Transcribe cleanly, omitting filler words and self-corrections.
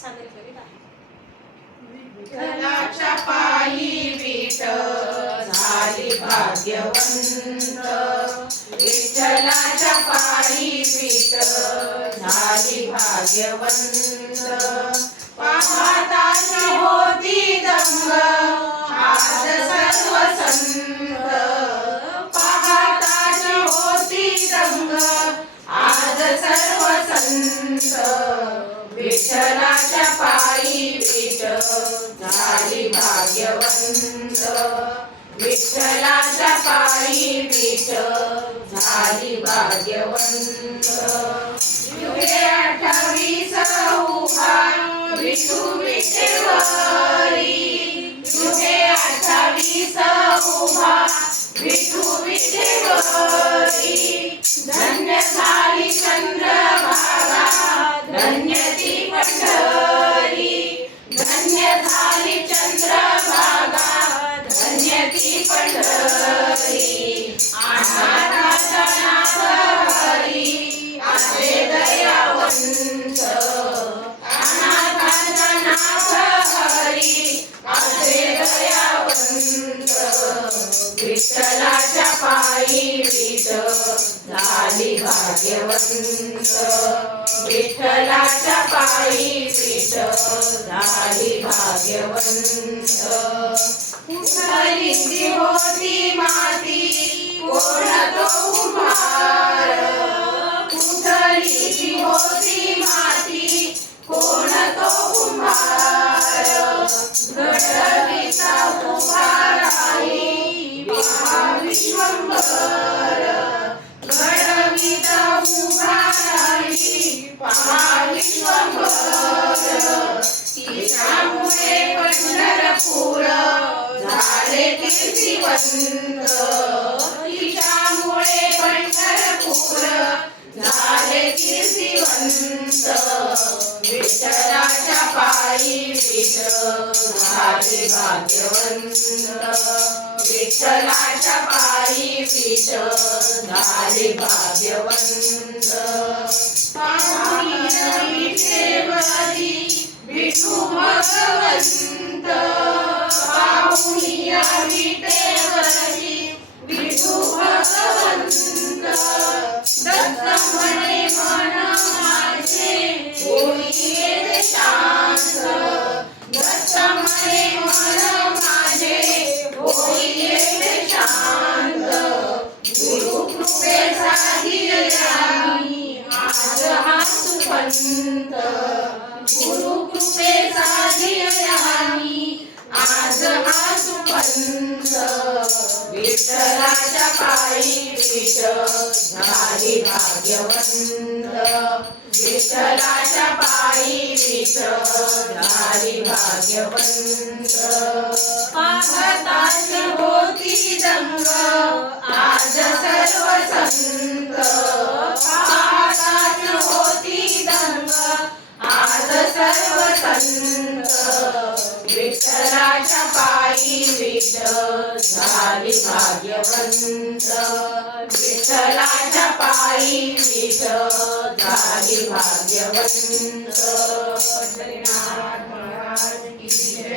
सादर करीत आहे. विठ्ठलाच्या पायी विठ झाली भाग्यवंत, विठ्ठलाच्या पायी विठ झाली भाग्यवंत. पाहताची होती दंग आज सर्व संत, पाहताची होती दंग आज सर्व संत. विठ्ठलाच्या पायी विठ झाली भाग्यवंत, विठ्ठलाच्या पायी विठ झाली भाग्यवंत. युगे 28 उभा विठू विठेवरी, युगे 28 उभा विठू विठेवरी. धन्य झाली चंद्रभागा धन्य ती पंढरी, धन्य झाली चंद्रभागा धन्य ती पंढरी. अनाथाचा नाथ हरी असे दयावंत, अनाथाचा नाथ हरी असे दयावंत. विठ्ठलाच्या पायी विठ झाली भाग्यवंत, विठ्ठलाच्या पायी विठ झाली भाग्यवंत. कुठली होती माती कोण तो कुंभार, कुठली होती माती कोण तो कुंभार. घडविता उभा राही पहा विश्वंभर, घडविता उभा राही पहा विश्वंभर. तिच्यामुळे पंढरपूर झाले कीर्तिवंत, तिच्यामुळे पंढरपूर झाले कीर्तिवंत. विठ्ठलाच्या पायी विठ झाले भाग्यवंत, विठ्ठलाच्या पायी विठ झाले भाग्यवंत. पाहुणी विठेवरी विठू भगवंत, पाहुणी विठेवरी विठू भगवंत. दत्त म्हणे मन माझे होई येते शांत, दत्त म्हणे मन माझे होई येते शांत. गुरु कृपेचा धीरयामी आज हा सुपंत, गुरु कृपेचा धीरयामी आज हा सुपंत. विठ्ठलाच्या पायी विठ झाली भाग्यवंत, विठ्ठलाच्या पायी विठ झाली भाग्यवंत. पाहताच होती दंग आज सर्व संत, पाहताच होती दंग आज सर्व संत. विठ्ठलाच्या पायी विठ झाली भाग्यवंत, विठ्ठलाच्या पायी विठ झाली भाग्यवंत. हरिनाथ महाराज की जय.